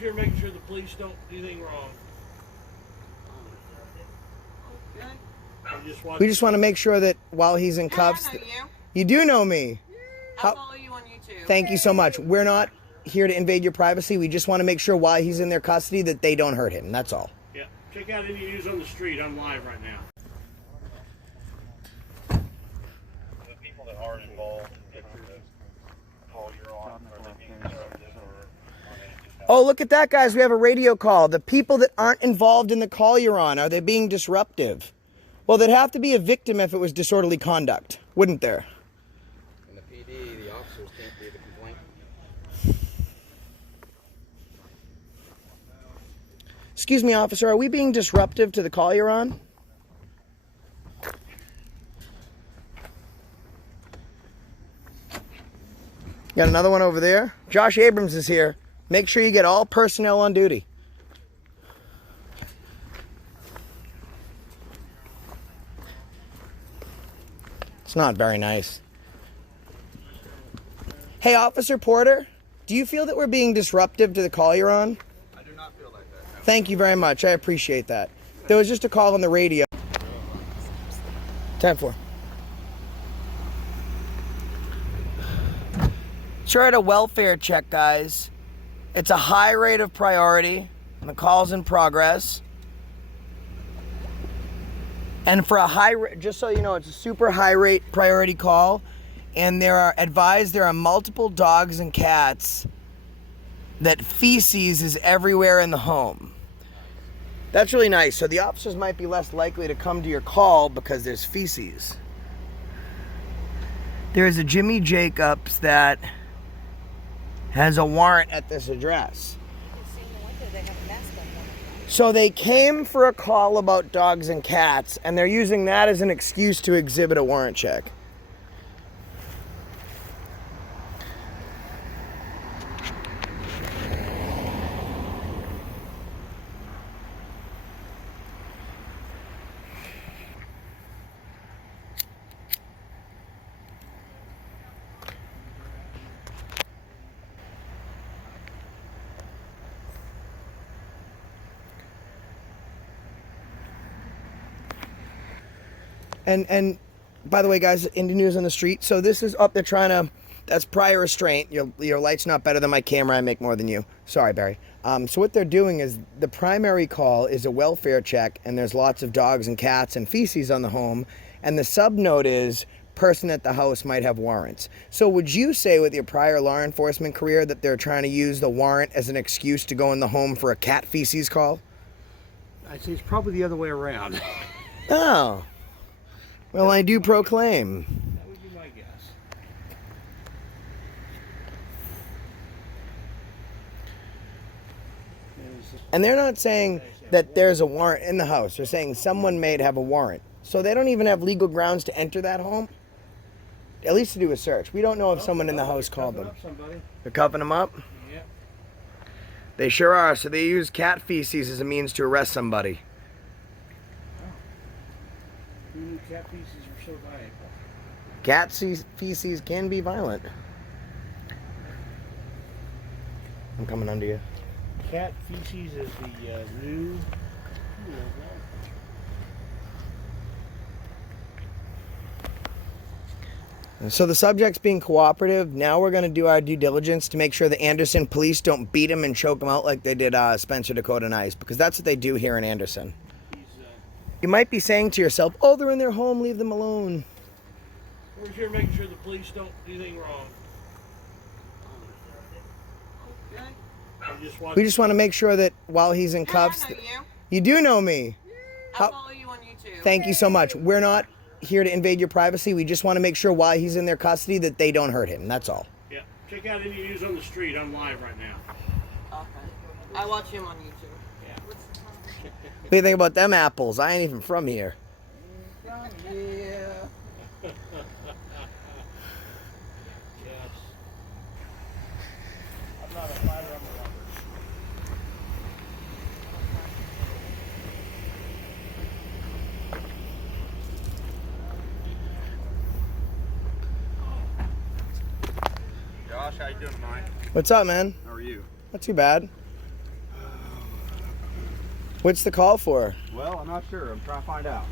We're here making sure the police don't do anything wrong. Okay. We just want to make sure that while he's in cuffs... I know you. You do know me. I follow you on YouTube. Thank you so much. We're not here to invade your privacy. We just want to make sure while he's in their custody that they don't hurt him. That's all. Yeah. Check out any news on the street. I'm live right now. The people that aren't involved in the call you're on, are they being disruptive or... Oh, look at that, guys. We have a radio call. The people that aren't involved in the call you're on, are they being disruptive? Well, there'd have to be a victim if it was disorderly conduct, wouldn't there? In the PD, the officers can't be the complaint. Excuse me, officer, are we being disruptive to the call you're on? Got another one over there. Josh Abrams is here. Make sure you get all personnel on duty. It's not very nice. Hey, Officer Porter, do you feel that we're being disruptive to the call you're on? I do not feel like that. No. Thank you very much. I appreciate that. There was just a call on the radio. 10-4. Sure, at a welfare check, guys. It's a high rate of priority, and the call's in progress. And for a high rate, just so you know, it's a super high rate priority call. And there are multiple dogs and cats that feces is everywhere in the home. That's really nice. So the officers might be less likely to come to your call because there's feces. There's a Jimmy Jacobs that has a warrant at this address. So they came for a call about dogs and cats, and they're using that as an excuse to exhibit a warrant check. And by the way, guys, Indie News on the Street. So this is up. They're trying to. That's prior restraint. Your light's not better than my camera. I make more than you. Sorry, Barry. So what they're doing is the primary call is a welfare check, and there's lots of dogs and cats and feces on the home. And the subnote is person at the house might have warrants. So would you say with your prior law enforcement career that they're trying to use the warrant as an excuse to go in the home for a cat feces call? I'd say it's probably the other way around. Oh. Well, I do proclaim. That would be my guess. And they're not saying that there's a warrant in the house. They're saying someone may have a warrant. So they don't even have legal grounds to enter that home? At least to do a search. We don't know if someone in the house called them. They're cuffing them up? Yeah. They sure are. So they use cat feces as a means to arrest somebody. Who knew cat feces were so valuable? Cat feces can be violent. I'm coming under you. Cat feces is the new... So the subject's being cooperative. Now we're going to do our due diligence to make sure the Anderson police don't beat him and choke him out like they did Spencer, Dakota Nice, because that's what they do here in Anderson. You might be saying to yourself, oh, they're in their home, leave them alone. We're here making sure the police don't do anything wrong. Okay. We just want to make sure that while he's in cuffs... I know you. You do know me. I follow you on YouTube. Thank you so much. We're not here to invade your privacy. We just want to make sure while he's in their custody that they don't hurt him. That's all. Yeah. Check out any news on the street. I'm live right now. Okay. I watch him on YouTube. Yeah. What do you think about them apples? I ain't even from here. Yeah. Yes. I'm not a fighter, I'm a lover. Josh, how you doing tonight? What's up, man? How are you? Not too bad. What's the call for? Well, I'm not sure. I'm trying to find out.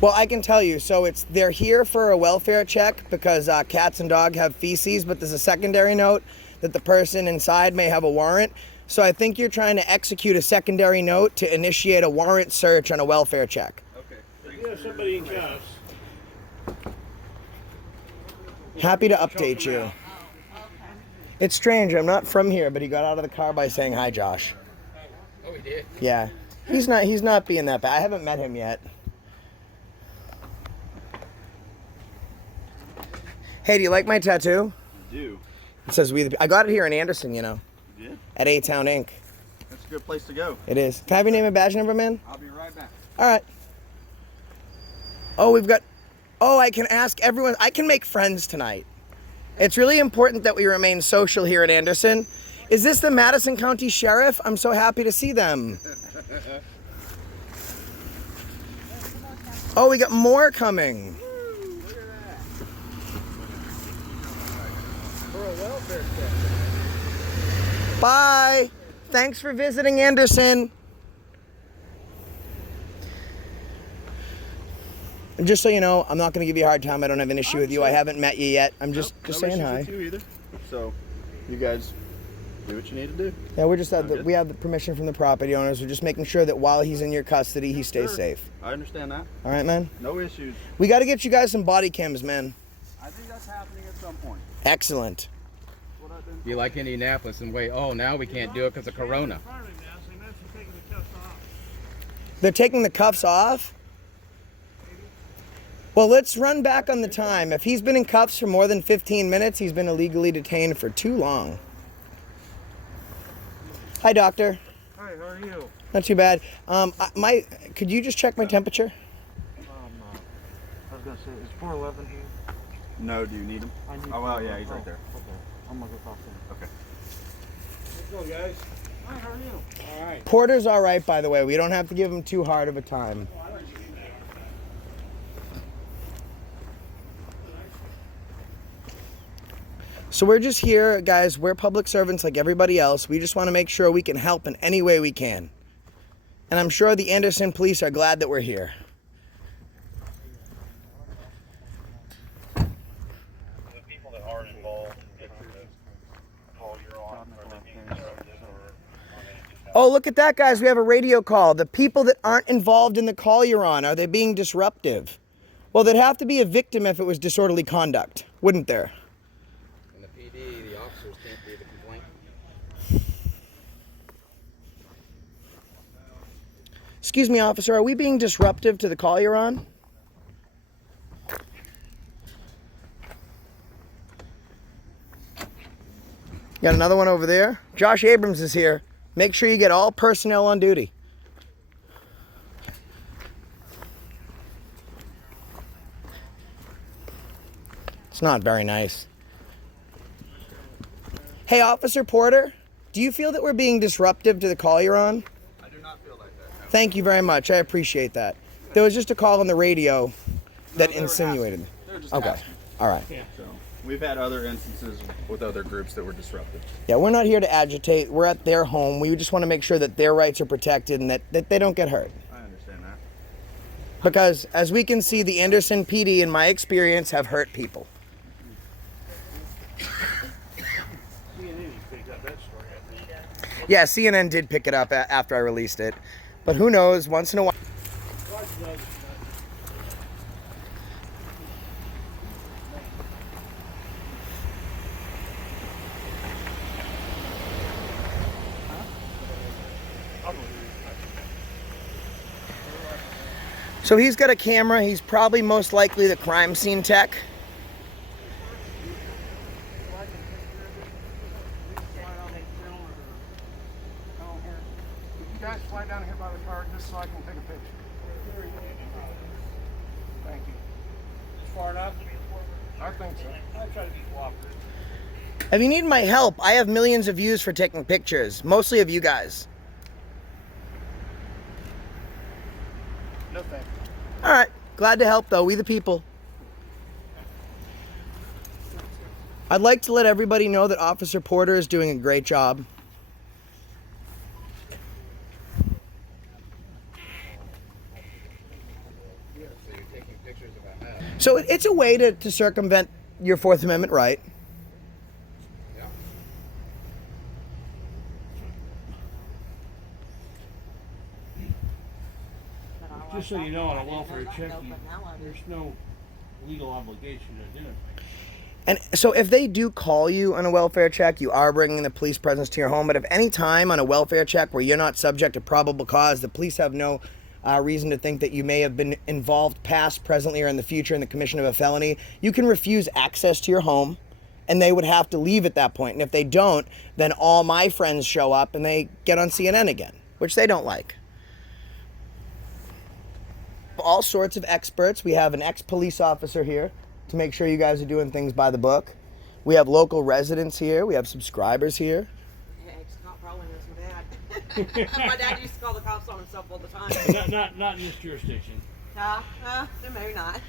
Well, I can tell you. So they're here for a welfare check because cats and dog have feces, but there's a secondary note that the person inside may have a warrant. So I think you're trying to execute a secondary note to initiate a warrant search on a welfare check. Okay. You have somebody in cuffs. Happy to update you. It's strange. I'm not from here, but he got out of the car by saying hi, Josh. Oh, he did? Yeah. He's not being that bad. I haven't met him yet. Hey, do you like my tattoo? I do. It says we. I got it here in Anderson, you know. You did? At A-Town Inc. That's a good place to go. It is. Can I have your name and badge number, man? I'll be right back. All right. Oh, we've got. Oh, I can ask everyone. I can make friends tonight. It's really important that we remain social here in Anderson. Is this the Madison County Sheriff? I'm so happy to see them. Oh, we got more coming. Bye. Thanks for visiting Anderson. And just so you know, I'm not going to give you a hard time. I don't have an issue with you. I haven't met you yet. I'm just saying hi. With you either. So, you guys do what you need to do. Yeah, we're just we have the permission from the property owners. We're just making sure that while he's in your custody, he stays safe. I understand that. All right, man. No issues. We got to get you guys some body cams, man. I think that's happening at some point. Excellent. You like Indianapolis and wait, oh, now we can't do it because of Corona. They're taking the cuffs off? Well, let's run back on the time. If he's been in cuffs for more than 15 minutes, he's been illegally detained for too long. Hi, doctor. Hi, how are you? Not too bad. Could you just check my temperature? I was gonna say, is 411 here? No, do you need him? I need Oh, well, yeah, he's right there. Okay, I'm gonna go talk to him. Okay. Let's go, guys. Hi, how are you? All right. Porter's all right, by the way. We don't have to give him too hard of a time. So we're just here, guys. We're public servants like everybody else. We just want to make sure we can help in any way we can. And I'm sure the Anderson police are glad that we're here. The people that aren't involved in the call you're on, are they being disruptive or? Oh, look at that, guys. We have a radio call. The people that aren't involved in the call you're on, are they being disruptive? Well, there'd have to be a victim if it was disorderly conduct, wouldn't there? In the PD, the officers can't be the complaint. Excuse me, officer. Are we being disruptive to the call you're on? Got another one over there. Josh Abrams is here. Make sure you get all personnel on duty. It's not very nice. Hey, Officer Porter, do you feel that we're being disruptive to the call you're on? I do not feel like that. No. Thank you very much. I appreciate that. There was just a call on the radio that insinuated. They were just Okay. asking. All right. So, we've had other instances with other groups that were disruptive. Yeah, we're not here to agitate. We're at their home. We just want to make sure that their rights are protected and that they don't get hurt. I understand that. Because, as we can see, the Anderson PD, in my experience, have hurt people. Yeah, CNN did pick it up after I released it. But who knows, once in a while. So he's got a camera. He's probably most likely the crime scene tech. You guys fly down here by the car just so I can take a picture. Thank you. It's far enough? I think so. I try to be cooperative. If you need my help, I have millions of views for taking pictures, mostly of you guys. No thank you. All right, glad to help though. We the people. I'd like to let everybody know that Officer Porter is doing a great job. So you're taking pictures of a house. So it's a way to circumvent your Fourth Amendment right. Yeah. Just so you know, on a welfare check, there's no legal obligation to identify. And so if they do call you on a welfare check, you are bringing the police presence to your home. But if any time on a welfare check where you're not subject to probable cause, the police have no reason to think that you may have been involved past, presently, or in the future in the commission of a felony, you can refuse access to your home, and they would have to leave at that point. And if they don't, then all my friends show up and they get on CNN again, which they don't like. All sorts of experts. We have an ex-police officer here to make sure you guys are doing things by the book. We have local residents here. We have subscribers here. Yeah, it's not probably was my dad. My dad used to call the cops on himself all the time. Not in this jurisdiction. Maybe not.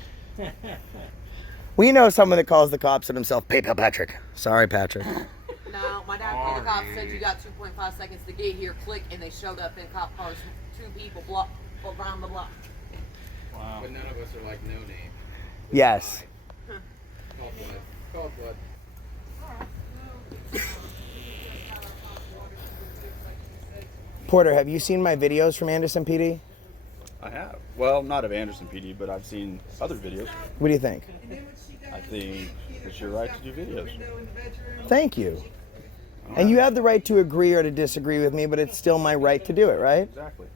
We know someone that calls the cops on himself. PayPal Patrick. Sorry, Patrick. No, my dad called the cops, said you got 2.5 seconds to get here, click, and they showed up in cop cars, 2 people around the block. Wow. But none of us are like no name. Yes. Call blood. Call blood. Porter, have you seen my videos from Anderson PD? I have. Well, not of Anderson PD, but I've seen other videos. What do you think? I think it's your right to do videos. Thank you. And you have the right to agree or to disagree with me, but it's still my right to do it, right? Exactly.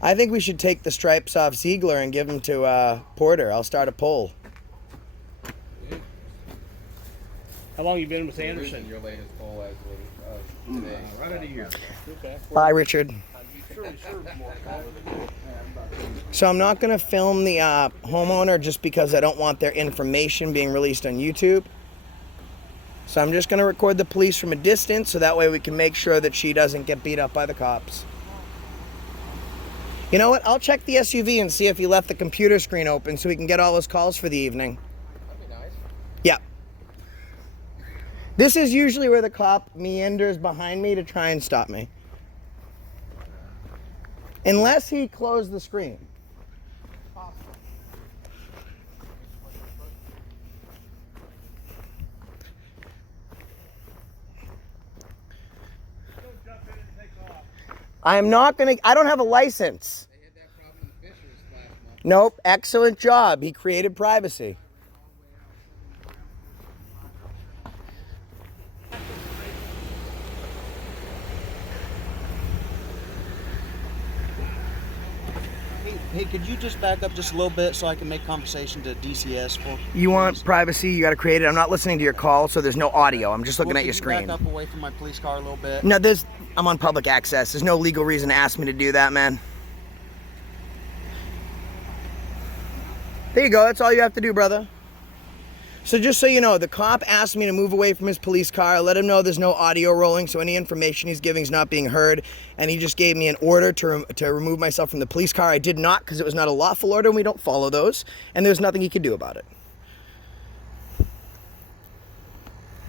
I think we should take the stripes off Ziegler and give them to Porter. I'll start a poll. How long you been with Losing Anderson? your latest poll as of today. Right at a year. Okay. Bye, Richard. Sure, more. So I'm not going to film the homeowner just because I don't want their information being released on YouTube. So I'm just going to record the police from a distance so that way we can make sure that she doesn't get beat up by the cops. You know what? I'll check the SUV and see if he left the computer screen open so we can get all his calls for the evening. That'd be nice. Yeah. This is usually where the cop meanders behind me to try and stop me. Unless he closed the screen. I am not going to, I don't have a license. They had that problem in the Fishers last month. Nope, excellent job. He created privacy. Hey, could you just back up just a little bit so I can make conversation to DCS for? You want privacy, you got to create it. I'm not listening to your call, so there's no audio. I'm just looking at your screen. Back up away from my police car a little bit. No, I'm on public access. There's no legal reason to ask me to do that, man. There you go. That's all you have to do, brother. So just so you know, the cop asked me to move away from his police car. I let him know there's no audio rolling, so any information he's giving is not being heard. And he just gave me an order to remove myself from the police car. I did not, because it was not a lawful order, and we don't follow those. And there's nothing he could do about it.